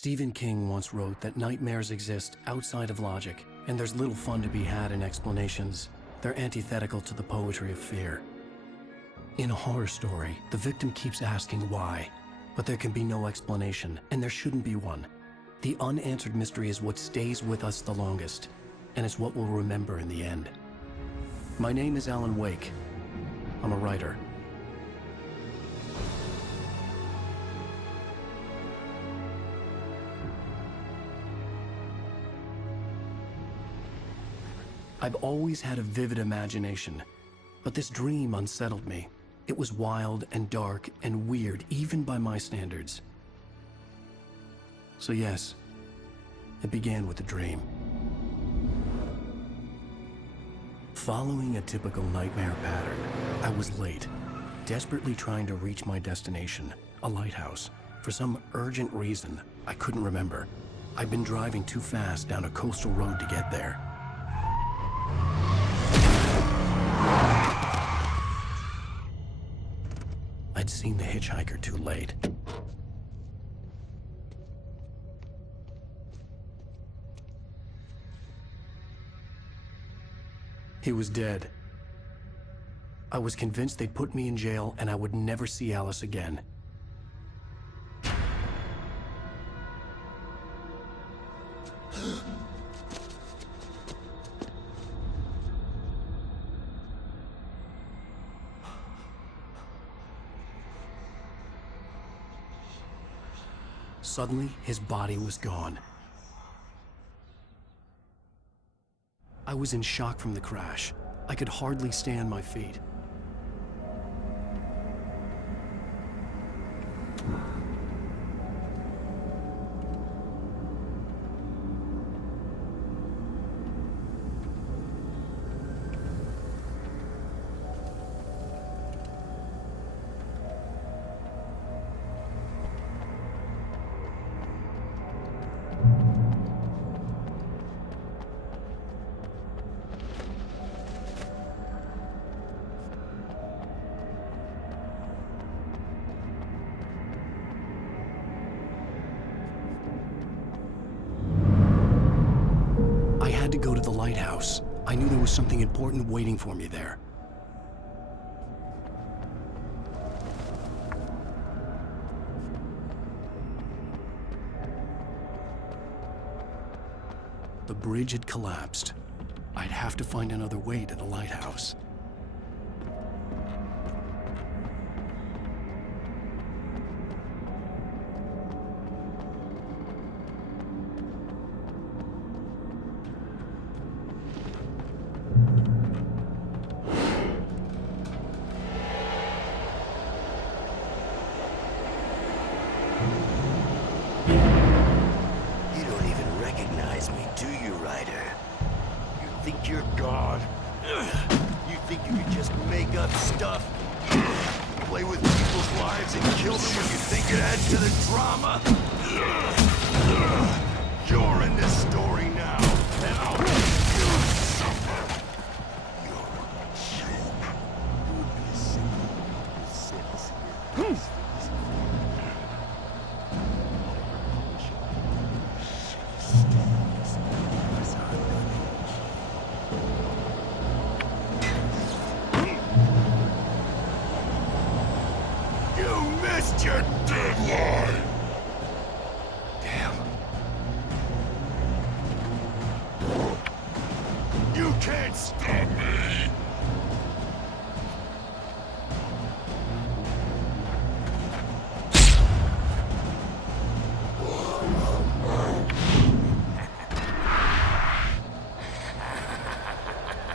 Stephen King once wrote that nightmares exist outside of logic, and there's little fun to be had in explanations. They're antithetical to the poetry of fear. In a horror story, the victim keeps asking why, but there can be no explanation, and there shouldn't be one. The unanswered mystery is what stays with us the longest, and it's what we'll remember in the end. My name is Alan Wake. I'm a writer. I've always had a vivid imagination, but this dream unsettled me. It was wild and dark and weird, even by my standards. So yes, it began with a dream. Following a typical nightmare pattern, I was late, desperately trying to reach my destination, a lighthouse. For some urgent reason, I couldn't remember. I'd been driving too fast down a coastal road to get there. I'd seen the hitchhiker too late. He was dead. I was convinced they'd put me in jail and I would never see Alice again. Suddenly, his body was gone. I was in shock from the crash. I could hardly stay on my feet. To go to the lighthouse. I knew there was something important waiting for me there. The bridge had collapsed. I'd have to find another way to the lighthouse. You're God. You think you can just make up stuff? Play with people's lives and kill them when you think it adds to the drama? You're in this story now, and I'll make you suffer. You're a joke. You would be a sinner. Missed your deadline! Damn. You can't stop me!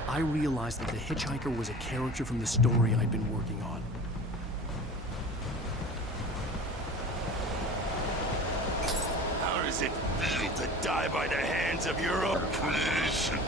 I realized that the hitchhiker was a character from the story I'd been working on. Does it feel to die by the hands of your own creation?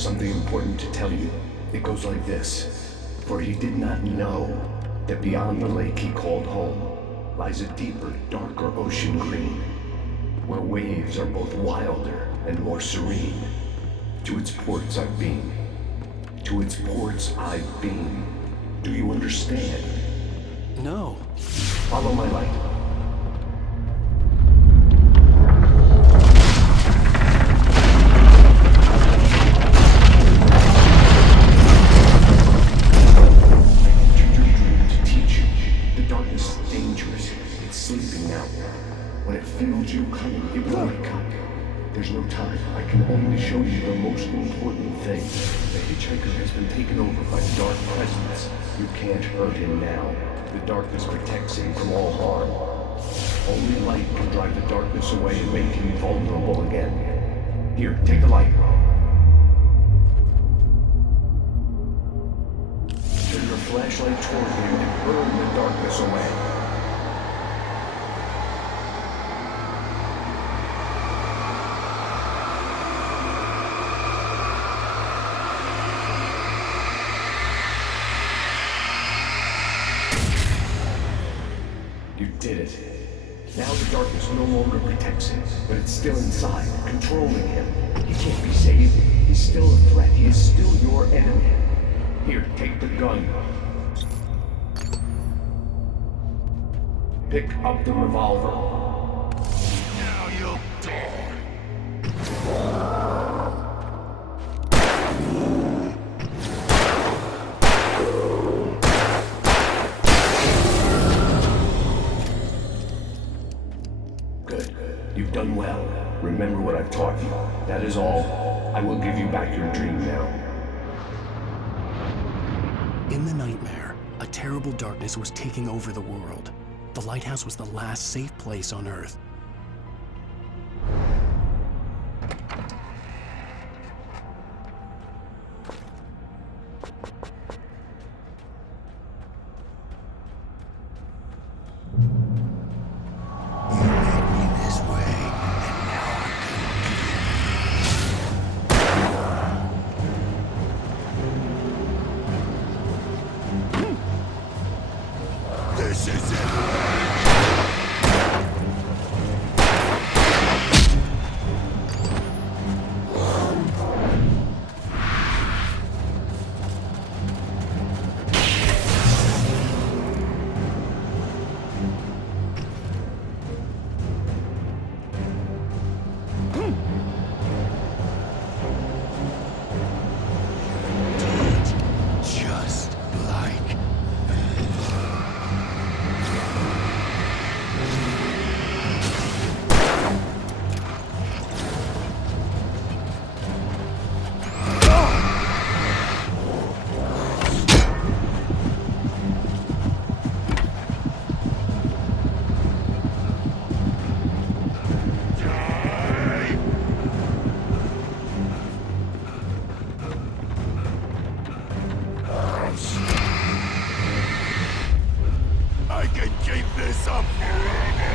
something important to tell you. It goes like this. For he did not know that beyond the lake he called home lies a deeper, darker ocean green, where waves are both wilder and more serene. To its ports I've been. To its ports I've been. Do you understand? No. Follow my light. There's no time. I can only show you the most important thing. The hitchhiker has been taken over by the dark presence. You can't hurt him now. The darkness protects him from all harm. Only light can drive the darkness away and make him vulnerable again. Here, take the light. Turn your flashlight toward him and burn the darkness away. You did it. Now the darkness no longer protects him, but it's still inside, controlling him. He can't be saved. He's still a threat. He is still your enemy. Here, take the gun. Pick up the revolver. Now you'll die. Good. You've done well. Remember what I've taught you. That is all. I will give you back your dream now. In the nightmare, a terrible darkness was taking over the world. The lighthouse was the last safe place on Earth. This is it! Just like I can keep this up forever!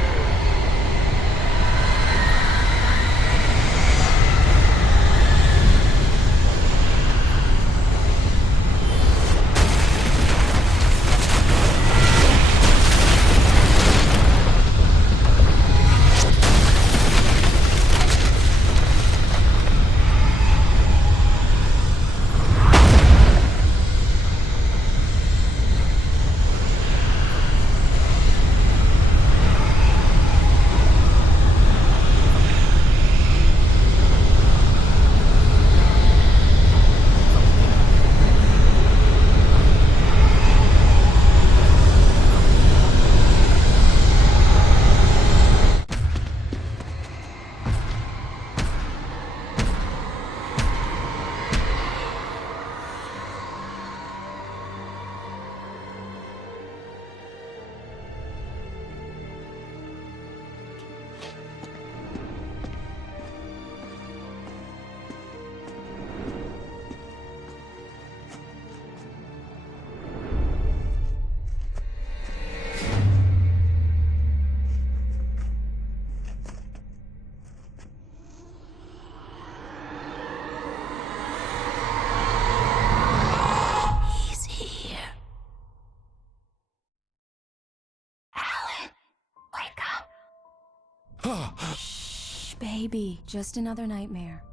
Shh, baby. Just another nightmare.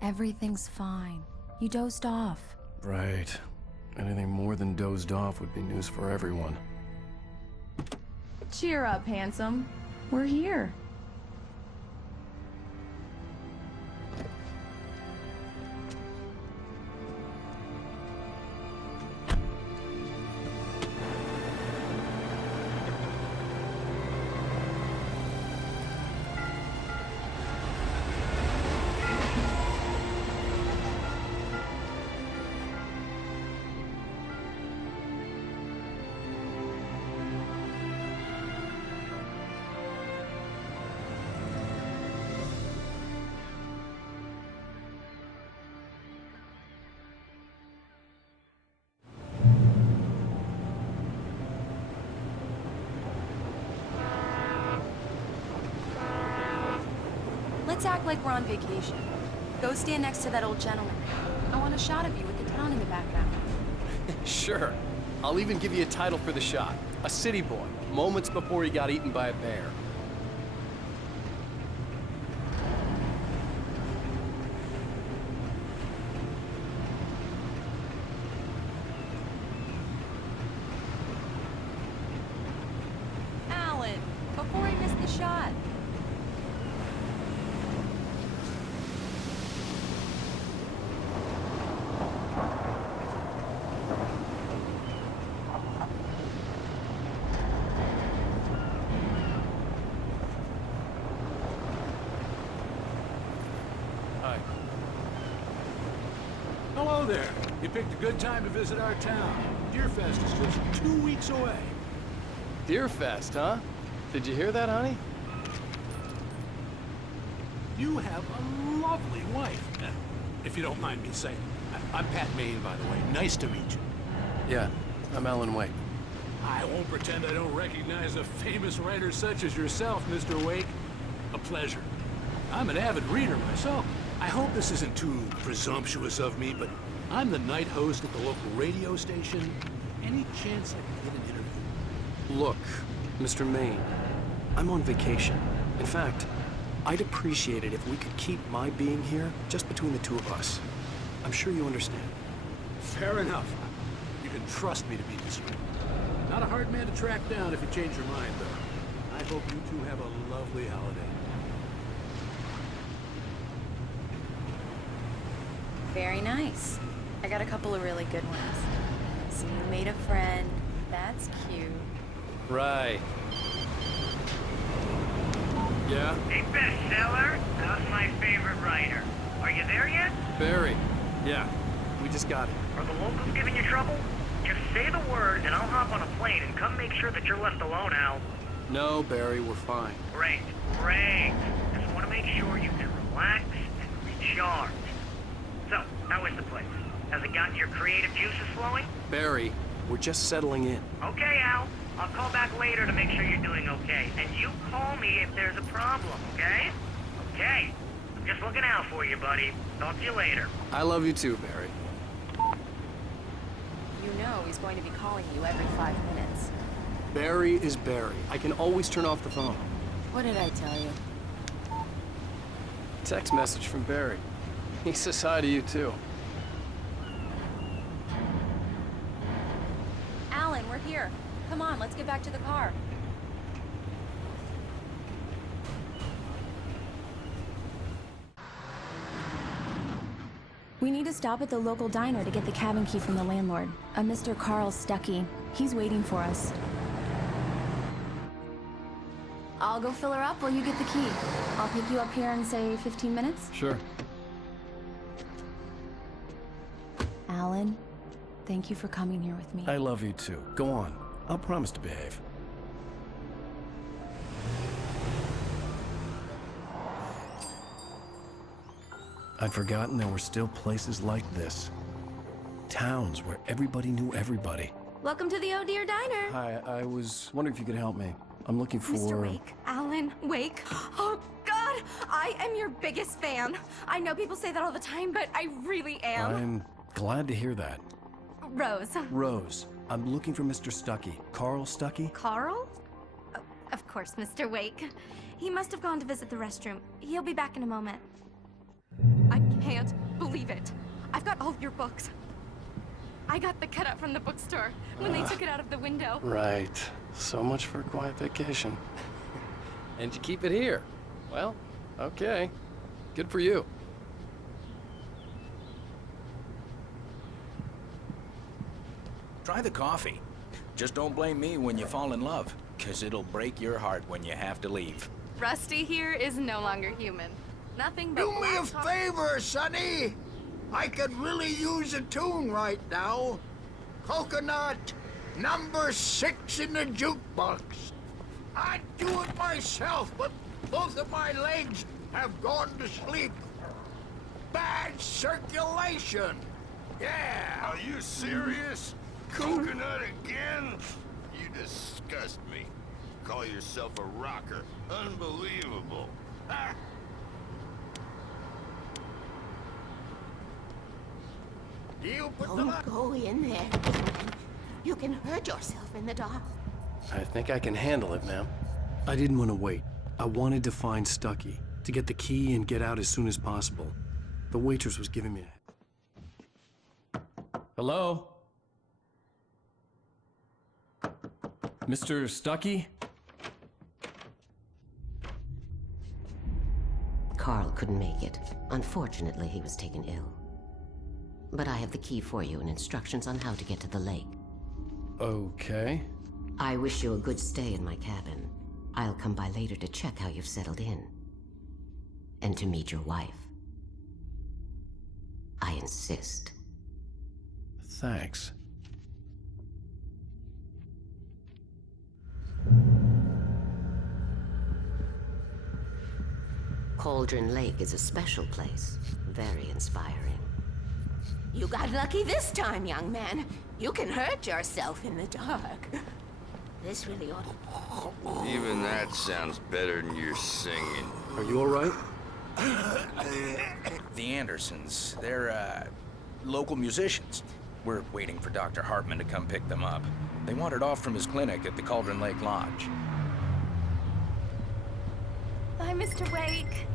Everything's fine. You dozed off. Right. Anything more than dozed off would be news for everyone. Cheer up, handsome. We're here. Let's act like we're on vacation. Go stand next to that old gentleman. I want a shot of you with the town in the background. Sure. I'll even give you a title for the shot. A city boy, moments before he got eaten by a bear. Alan, before I miss the shot. Hi. Hello there. You picked a good time to visit our town. Deerfest is just 2 weeks away. Deerfest, huh? Did you hear that, honey? You have a lovely wife, if you don't mind me saying. I'm Pat Maine, by the way. Nice to meet you. Yeah, I'm Alan Wake. I won't pretend I don't recognize a famous writer such as yourself, Mr. Wake. A pleasure. I'm an avid reader myself. I hope this isn't too presumptuous of me, but I'm the night host at the local radio station. Any chance I can get an interview? Look, Mr. Maine, I'm on vacation. In fact, I'd appreciate it if we could keep my being here just between the two of us. I'm sure you understand. Fair enough. You can trust me to be discreet. Not a hard man to track down if you change your mind, though. I hope you two have a lovely holiday. Very nice. I got a couple of really good ones. So you made a friend. That's cute. Right. Yeah? Hey, bestseller, how's my favorite writer? Are you there yet? Barry. Yeah, we just got it. Are the locals giving you trouble? Just say the word and I'll hop on a plane and come make sure that you're left alone, Al. No, Barry, we're fine. Great, great. Just want to make sure you can relax and recharge. So, how is the place? Has it gotten your creative juices flowing? Barry, we're just settling in. Okay, Al. I'll call back later to make sure you're doing okay. And you call me if there's a problem, okay? Okay. I'm just looking out for you, buddy. Talk to you later. I love you too, Barry. You know he's going to be calling you every 5 minutes. Barry is Barry. I can always turn off the phone. What did I tell you? Text message from Barry. He says hi to you too. Alan, we're here. Come on, let's get back to the car. We need to stop at the local diner to get the cabin key from the landlord, a Mr. Carl Stuckey. He's waiting for us. I'll go fill her up while you get the key. I'll pick you up here in, say, 15 minutes? Sure. Alan, thank you for coming here with me. I love you too. Go on. I'll promise to behave. I'd forgotten there were still places like this. Towns where everybody knew everybody. Welcome to the Oh Dear Diner. Hi, I was wondering if you could help me. I'm looking for... Mr. Wake. Alan Wake. Oh, God! I am your biggest fan. I know people say that all the time, but I really am. I'm glad to hear that. Rose. Rose, I'm looking for Mr. Stuckey. Carl Stuckey? Carl? Oh, of course, Mr. Wake. He must have gone to visit the restroom. He'll be back in a moment. I can't believe it. I've got all your books. I got the cutout from the bookstore when they took it out of the window. Right. So much for a quiet vacation. And you keep it here. Well, okay. Good for you. Try the coffee. Just don't blame me when you fall in love, 'cause it'll break your heart when you have to leave. Rusty here is no longer human. Nothing but... Do me a favor, Sonny. I could really use a tune right now. Coconut, number 6 in the jukebox. I'd do it myself, but both of my legs have gone to sleep. Bad circulation. Yeah. Are you serious? Coconut again? You disgust me. Call yourself a rocker. Unbelievable. Ha! You put the Don't go in there. You can hurt yourself in the dark. I think I can handle it, ma'am. I didn't want to wait. I wanted to find Stucky, to get the key and get out as soon as possible. The waitress was giving me a... Hello? Mr. Stucky? Carl couldn't make it. Unfortunately, he was taken ill. But I have the key for you and instructions on how to get to the lake. Okay. I wish you a good stay in my cabin. I'll come by later to check how you've settled in. And to meet your wife. I insist. Thanks. Cauldron Lake is a special place. Very inspiring. You got lucky this time, young man. You can hurt yourself in the dark. This really ought to... Even that sounds better than your singing. Are you all right? The Andersons, they're, local musicians. We're waiting for Dr. Hartman to come pick them up. They wandered off from his clinic at the Cauldron Lake Lodge. Bye, Mr. Wake.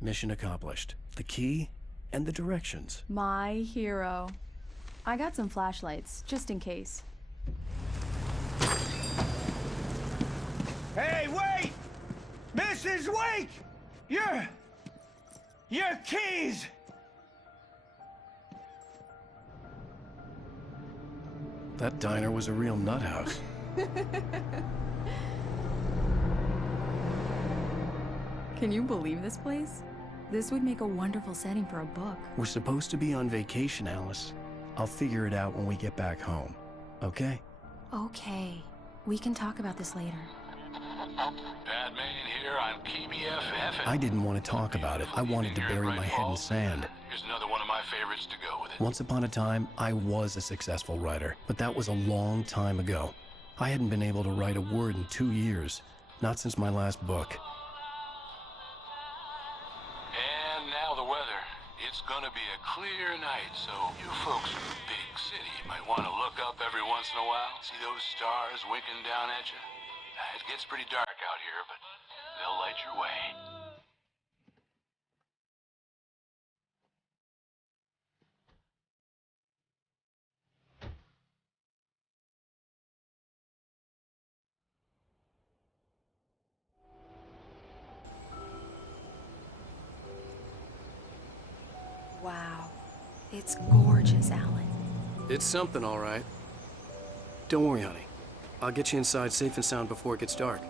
Mission accomplished. The key and the directions. My hero. I got some flashlights, just in case. Hey, wait! Mrs. Wake! Your keys! That diner was a real nut house. Can you believe this place? This would make a wonderful setting for a book. We're supposed to be on vacation, Alice. I'll figure it out when we get back home. Okay? Okay. We can talk about this later. Batman here on PBFF. I didn't want to talk about it. I wanted to bury my head in sand. Here's another one of my favorites to go with it. Once upon a time, I was a successful writer, but that was a long time ago. I hadn't been able to write a word in 2 years, not since my last book. And now the weather. It's gonna be a clear night, so you folks in the big city might want to look up every once in a while. See those stars winking down at you? It gets pretty dark out here, but they'll light your way. Wow. It's gorgeous, Alan. It's something, all right. Don't worry, honey. I'll get you inside safe and sound before it gets dark.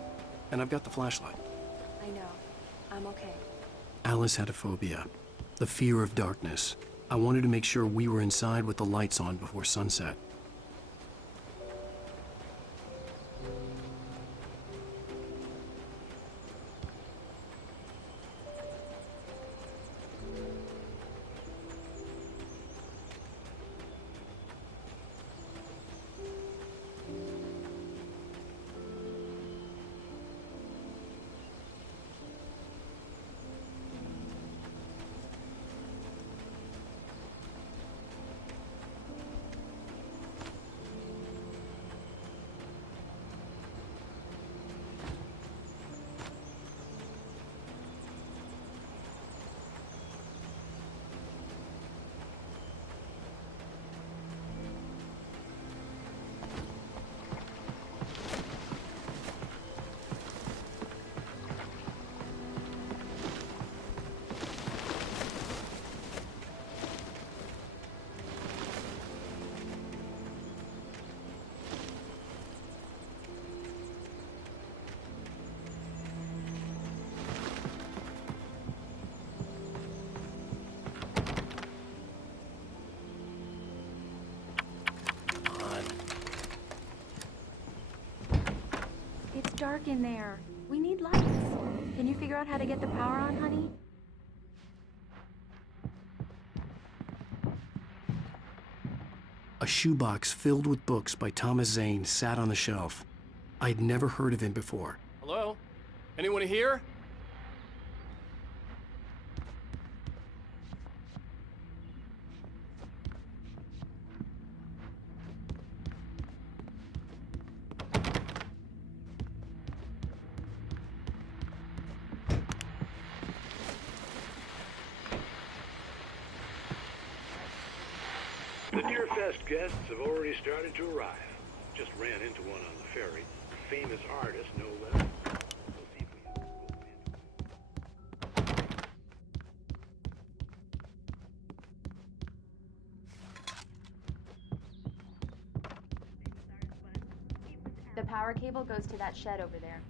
And I've got the flashlight. I know. I'm okay. Alice had a phobia, the fear of darkness. I wanted to make sure we were inside with the lights on before sunset. dark in there. We need lights. Can you figure out how to get the power on, honey? A shoebox filled with books by Thomas Zane sat on the shelf. I'd never heard of him before. Hello? Anyone here? The Deer Fest guests have already started to arrive. Just ran into one on the ferry. Famous artist, no less. We'll see if we can rope The power cable goes to that shed over there.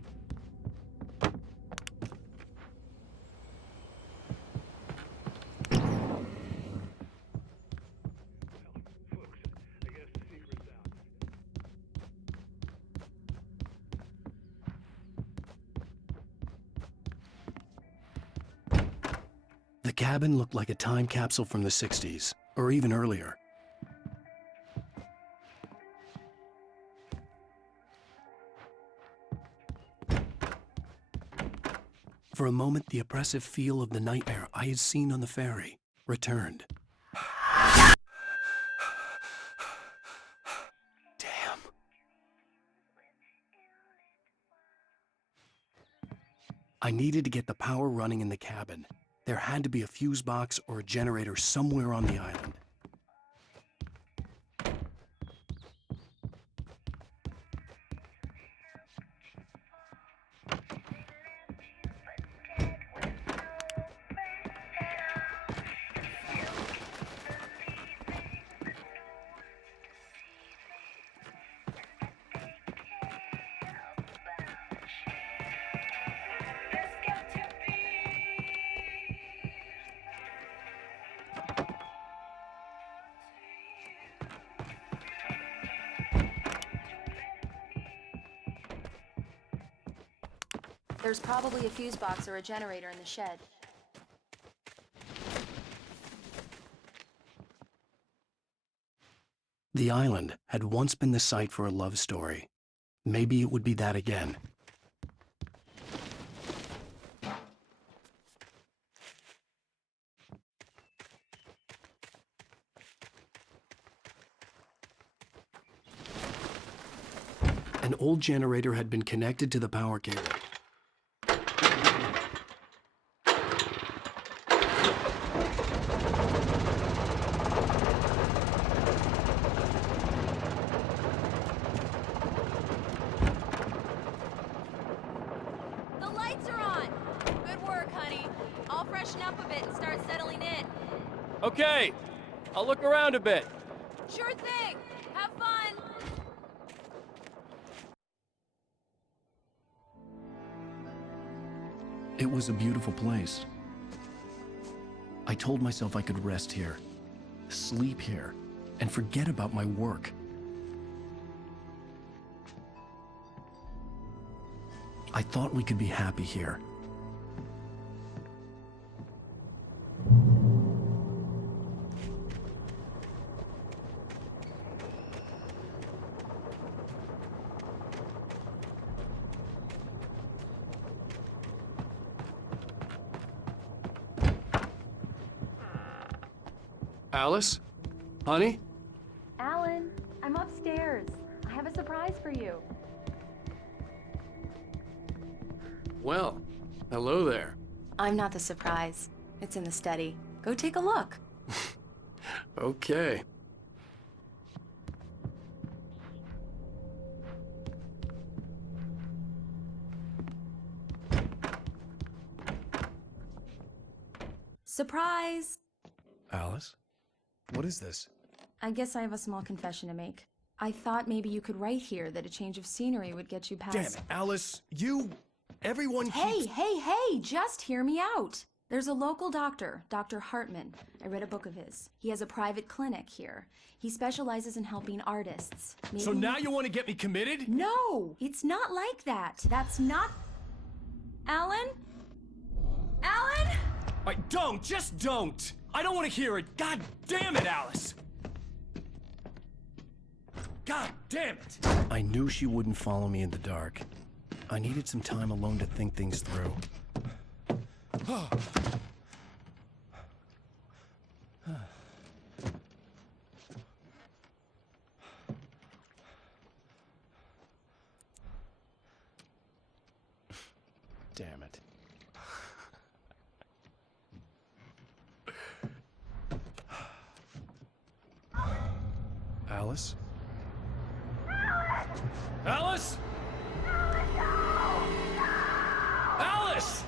folks. I guess the secret's out. The cabin looked like a time capsule from the 60s, or even earlier. For a moment, the oppressive feel of the nightmare I had seen on the ferry returned. Damn. I needed to get the power running in the cabin. There had to be a fuse box or a generator somewhere on the island. There's probably a fuse box or a generator in the shed. The island had once been the site for a love story. Maybe it would be that again. An old generator had been connected to the power cable. The lights are on! Good work, honey. I'll freshen up a bit and start settling in. Okay, I'll look around a bit. Sure thing! Have fun! It was a beautiful place. I told myself I could rest here, sleep here, and forget about my work. I thought we could be happy here. Alice? Honey? Alan, I'm upstairs. I have a surprise for you. Well, hello there. I'm not the surprise. It's in the study. Go take a look. Okay. Surprise! Alice? What is this? I guess I have a small confession to make. I thought maybe you could write here that a change of scenery would get you past... Damn it, Alice, you... Everyone Hey, keeps... hey, hey! Just hear me out! There's a local doctor, Dr. Hartman. I read a book of his. He has a private clinic here. He specializes in helping artists. Maybe... So now you want to get me committed? No, it's not like that. That's not... Alan? Alan? Just don't! I don't want to hear it! God damn it, Alice! God damn it! I knew she wouldn't follow me in the dark. I needed some time alone to think things through. Damn it. Alice? Alice? Alice!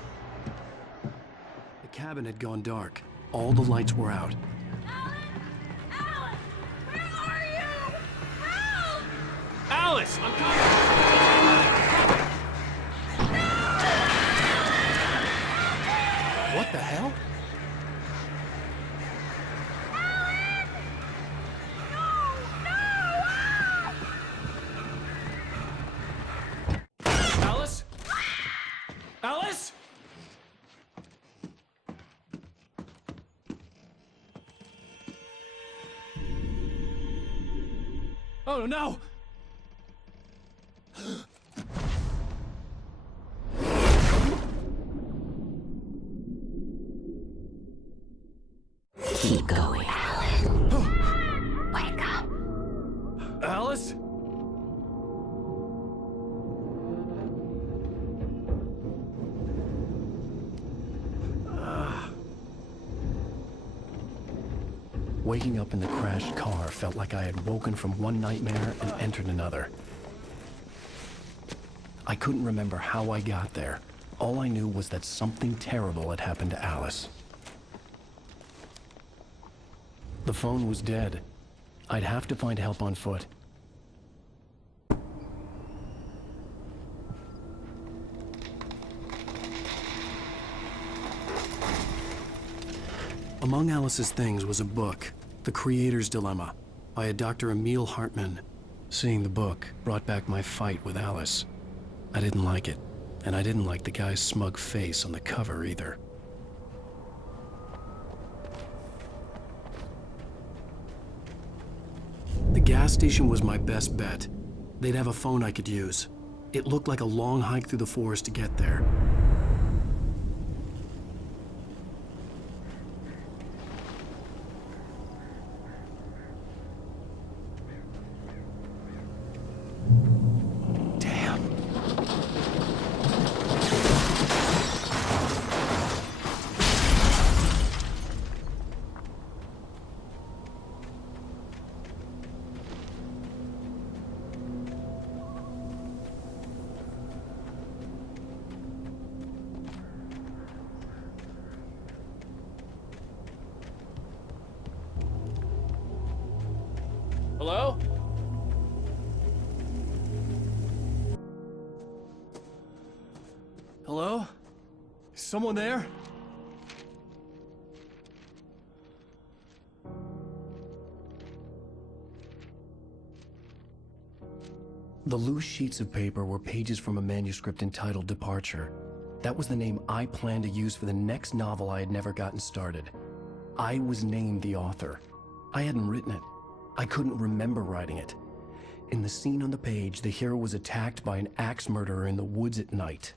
The cabin had gone dark. All the lights were out. Alice, I'm coming! What the hell? Alice? Alice? Oh no! Keep going, Alan. Wake up. Alice? Waking up in the crashed car felt like I had woken from one nightmare and entered another. I couldn't remember how I got there. All I knew was that something terrible had happened to Alice. The phone was dead. I'd have to find help on foot. Among Alice's things was a book, The Creator's Dilemma, by a Dr. Emil Hartman. Seeing the book brought back my fight with Alice. I didn't like it, and I didn't like the guy's smug face on the cover either. The gas station was my best bet. They'd have a phone I could use. It looked like a long hike through the forest to get there. Hello? Hello? Is someone there? The loose sheets of paper were pages from a manuscript entitled Departure. That was the name I planned to use for the next novel I had never gotten started. I was named the author. I hadn't written it. I couldn't remember writing it. In the scene on the page, the hero was attacked by an axe murderer in the woods at night.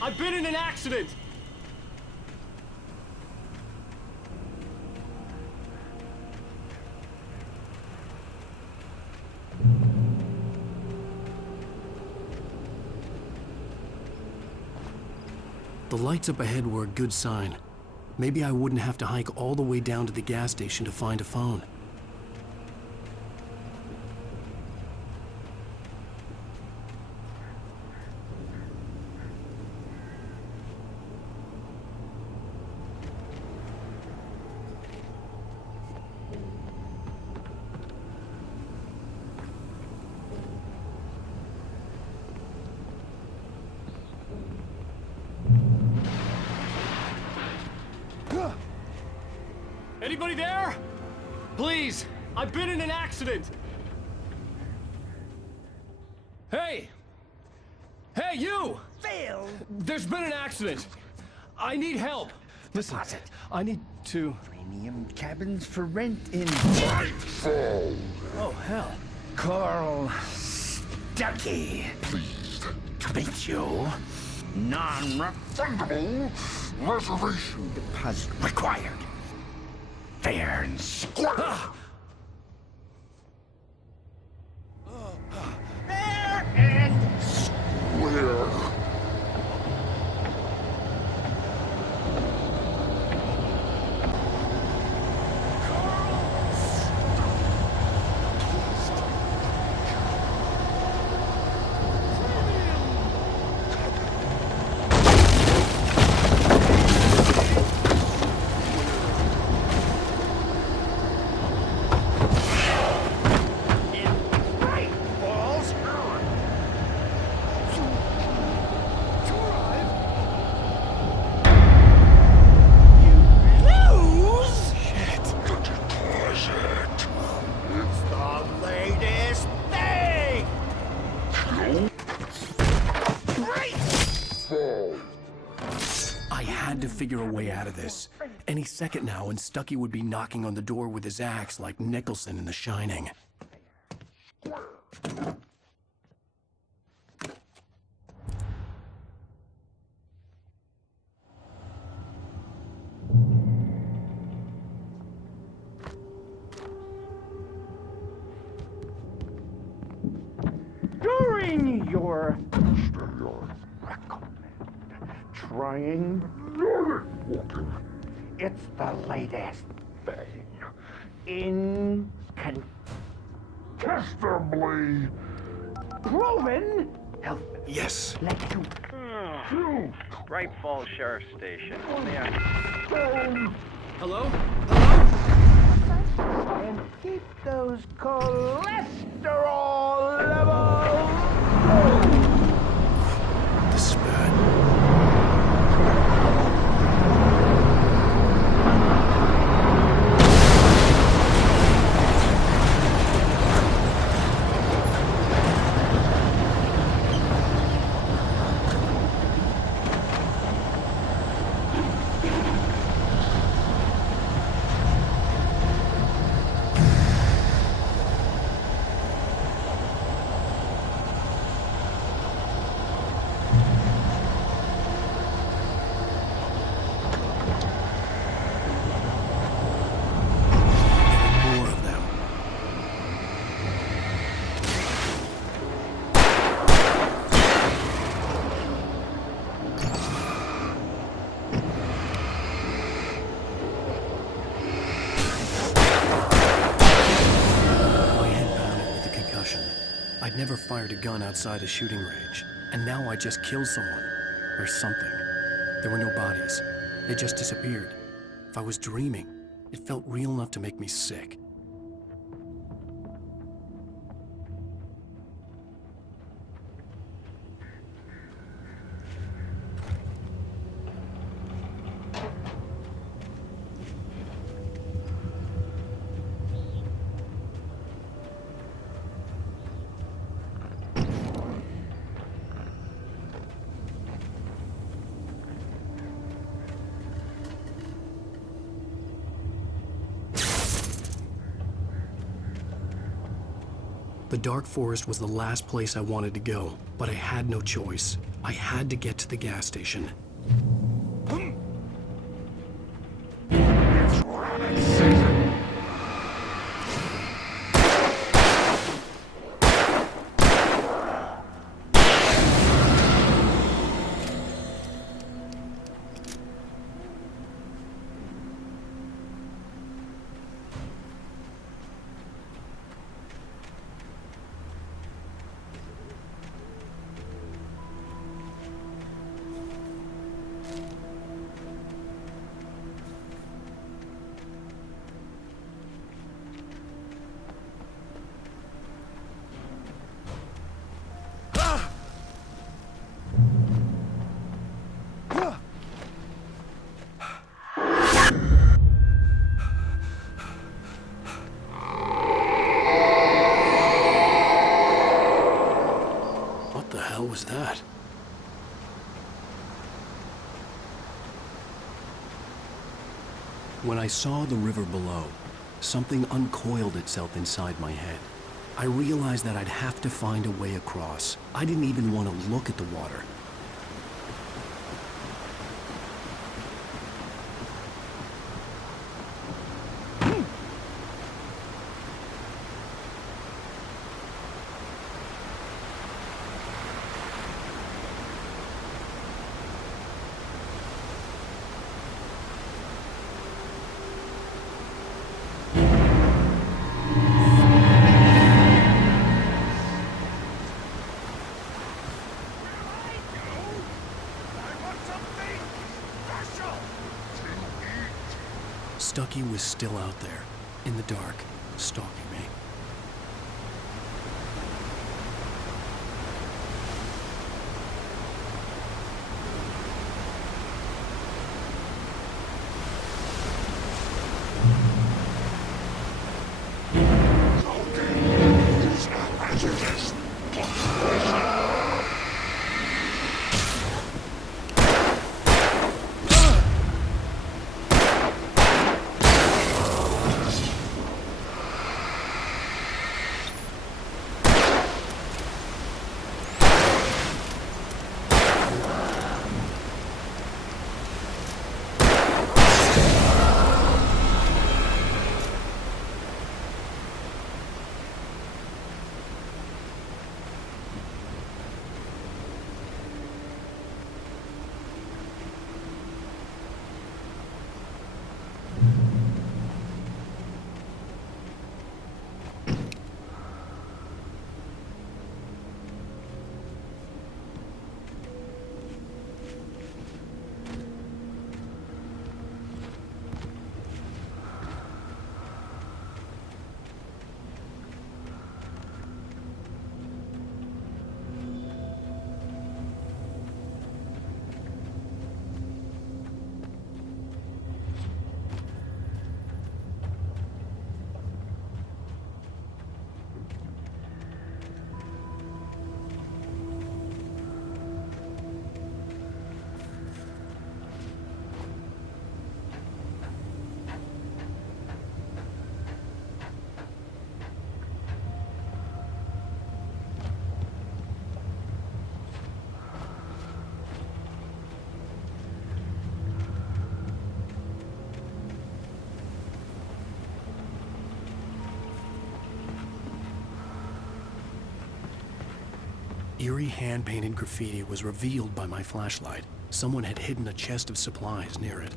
I've been in an accident! The lights up ahead were a good sign. Maybe I wouldn't have to hike all the way down to the gas station to find a phone. Anybody there? Please, I've been in an accident. Hey! Hey, you! Phil! There's been an accident. I need help. Listen, I need to... Premium cabins for rent in... Nightfall! Oh, hell. Carl Stuckey. Pleased To meet you. Non-refundable reservation deposit required. Fair and square. Fair and square. Figure a way out of this. Any second now, and Stuckey would be knocking on the door with his axe like Nicholson in The Shining. During your trying walking. It's the latest thing. Incontestably proven health. Yes. Let you. Bright Falls Sheriff Station. Hello? And keep those cholesterol levels low. This is bad. I'd never fired a gun outside a shooting range, and now I just killed someone. Or something. There were no bodies. They just disappeared. If I was dreaming, it felt real enough to make me sick. The dark forest was the last place I wanted to go, but I had no choice. I had to get to the gas station. When I saw the river below, something uncoiled itself inside my head. I realized that I'd have to find a way across. I didn't even want to look at the water. Stucky was still out there, in the dark, stalking me. Eerie hand-painted graffiti was revealed by my flashlight. Someone had hidden a chest of supplies near it.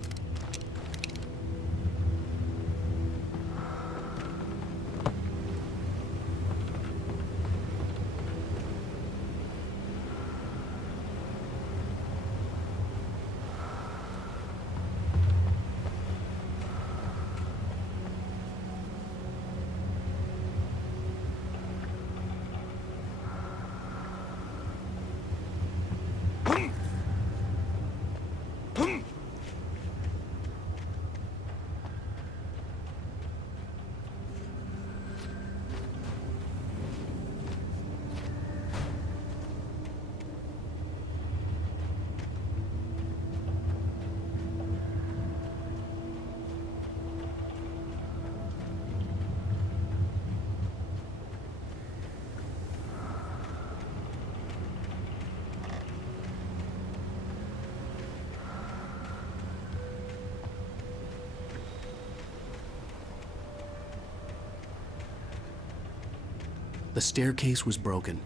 The staircase was broken.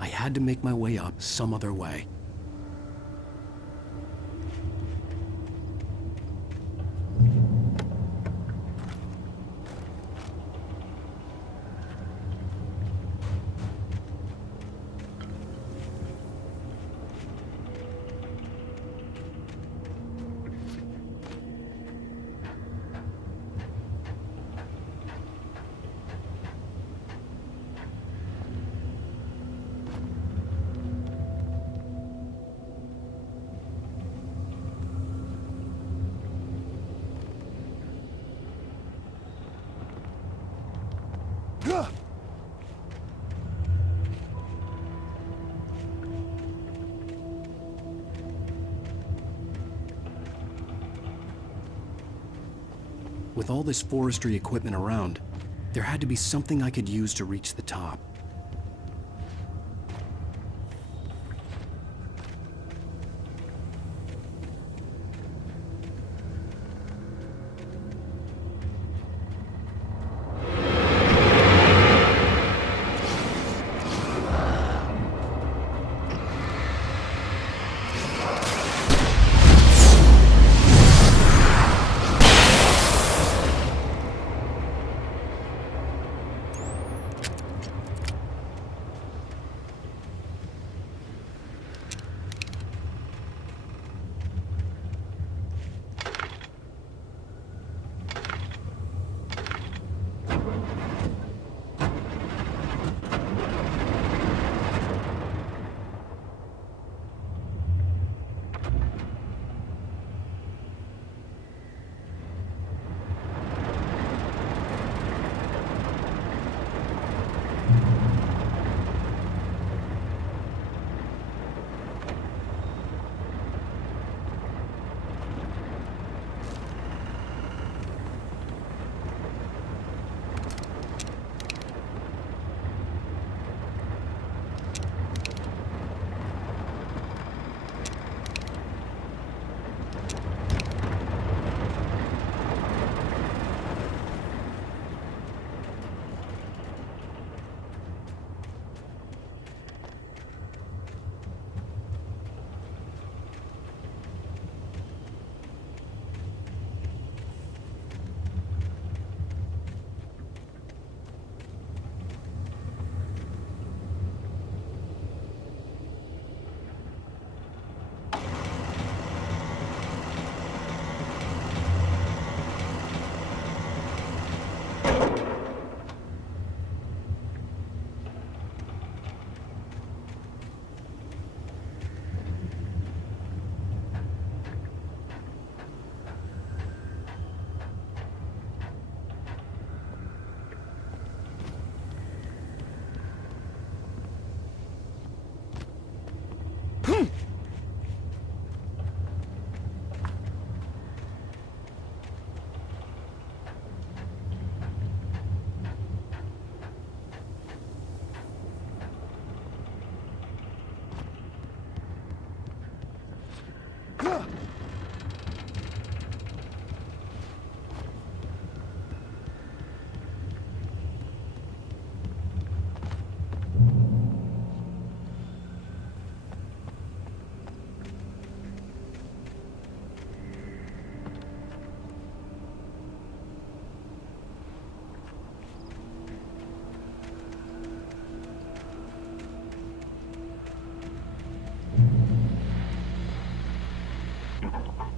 I had to make my way up some other way. With all this forestry equipment around, there had to be something I could use to reach the top.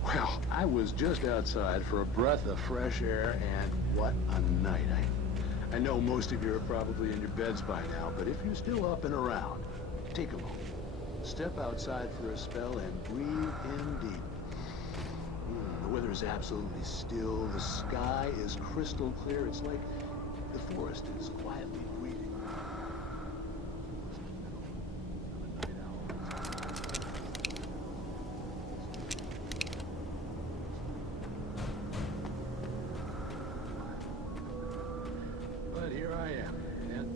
Well, I was just outside for a breath of fresh air, and what a night. I know most of you are probably in your beds by now, but if you're still up and around, take a moment. Step outside for a spell and breathe in deep. The weather is absolutely still. The sky is crystal clear. It's like the forest is quietly breathing. But here I am, and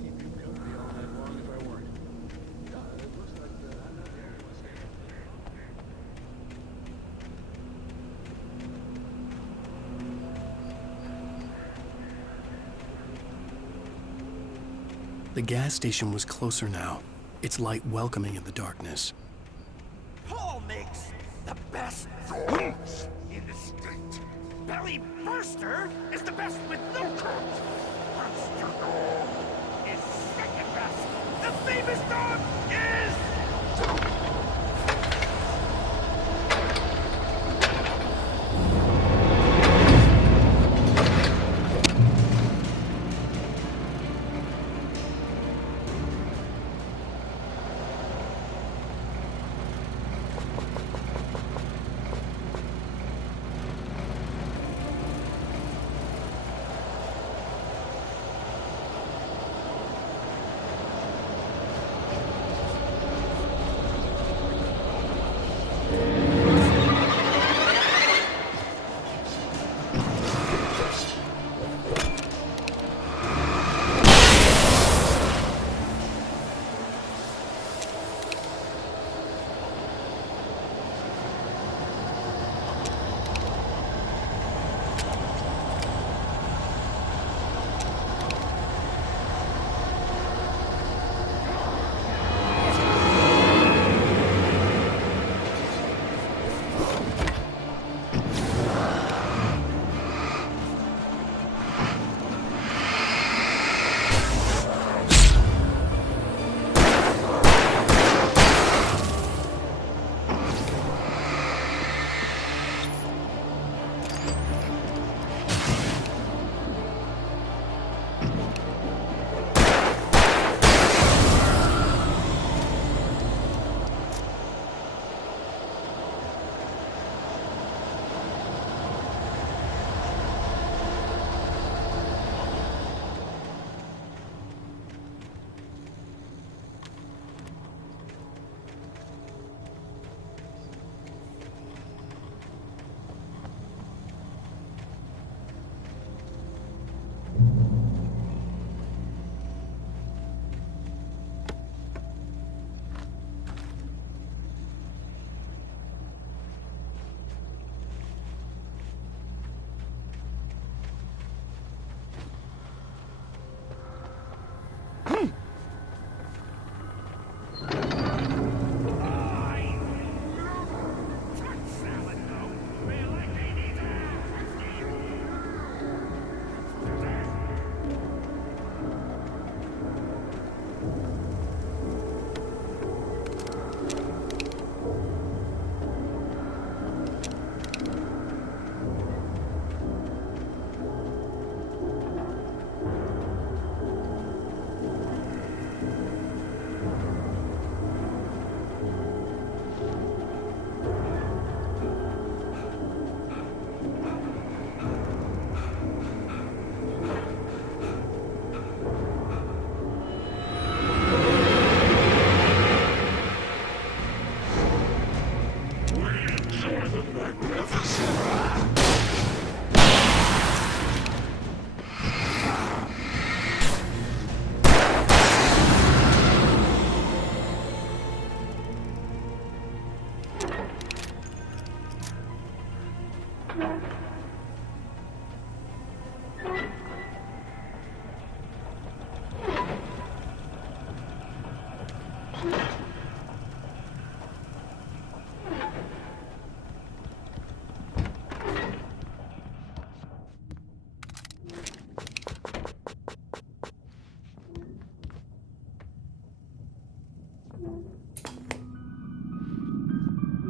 keep you company all night long if I weren't. It looks like I'm not the only one staying. The gas station was closer now, its light welcoming in the darkness. Paul makes the best dogs in the state. Belly Burster is the best with no coat. Monster Dog is second best. The famous dog is...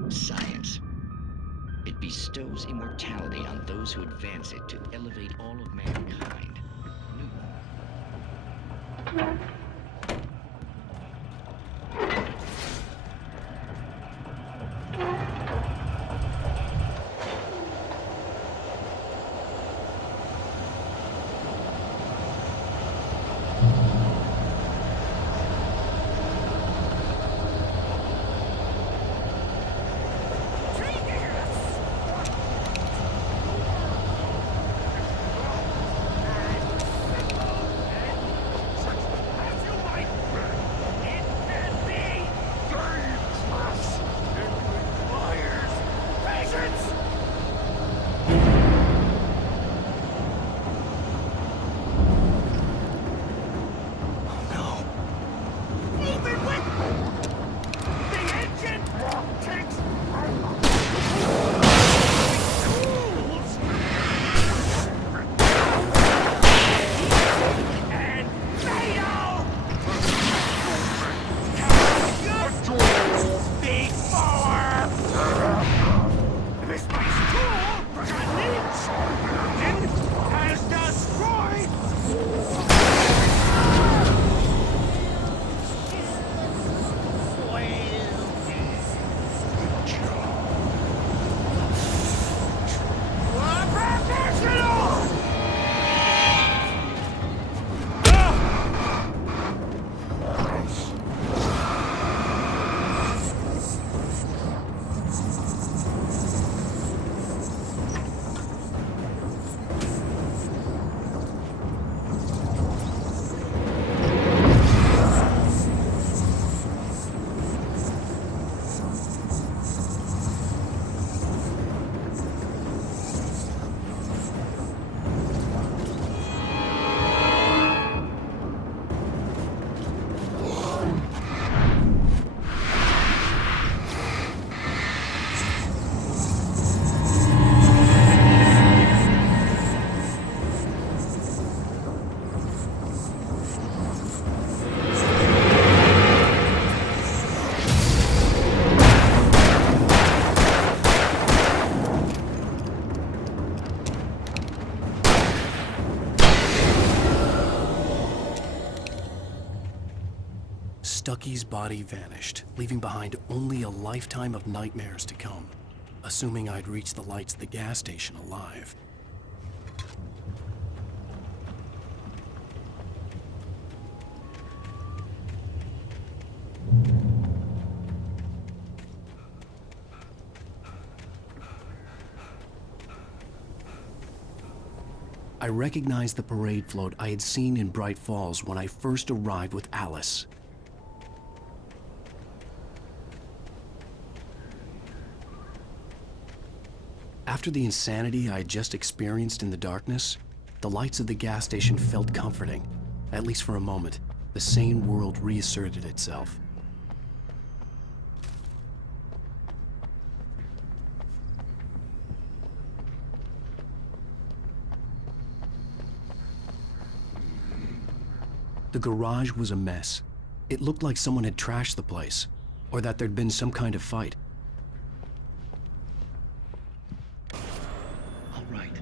Science. It bestows immortality on those who advance it to elevate all of mankind. Stucky's body vanished, leaving behind only a lifetime of nightmares to come, assuming I'd reach the lights at the gas station alive. I recognized the parade float I had seen in Bright Falls when I first arrived with Alice. After the insanity I had just experienced in the darkness, the lights of the gas station felt comforting, at least for a moment. The sane world reasserted itself. The garage was a mess. It looked like someone had trashed the place, or that there'd been some kind of fight. All right.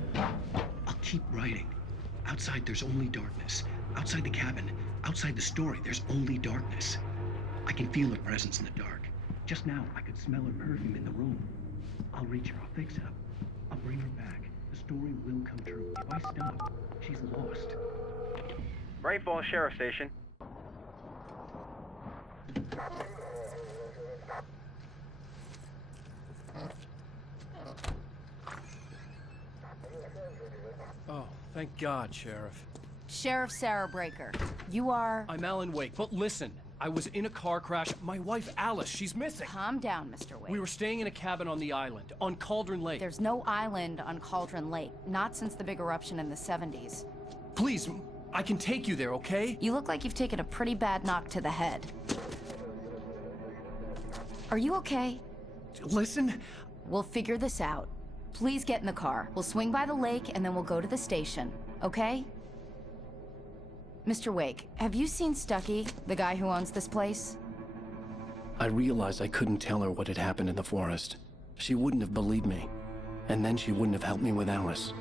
I'll keep writing. Outside, there's only darkness. Outside the cabin, outside the story, there's only darkness. I can feel her presence in the dark. Just now, I could smell her perfume in the room. I'll reach her. I'll fix it up. I'll bring her back. The story will come true. If I stop, she's lost. Bright Falls Sheriff Station. Oh, thank God, Sheriff. Sheriff Sarah Breaker. You are... I'm Alan Wake, but listen. I was in a car crash. My wife, Alice, she's missing. Calm down, Mr. Wake. We were staying in a cabin on the island, on Cauldron Lake. There's no island on Cauldron Lake. Not since the big eruption in the 70s. Please, I can take you there, okay? You look like you've taken a pretty bad knock to the head. Are you okay? Listen. We'll figure this out. Please get in the car. We'll swing by the lake and then we'll go to the station, okay? Mr. Wake, have you seen Stucky, the guy who owns this place? I realized I couldn't tell her what had happened in the forest. She wouldn't have believed me. And then she wouldn't have helped me with Alice.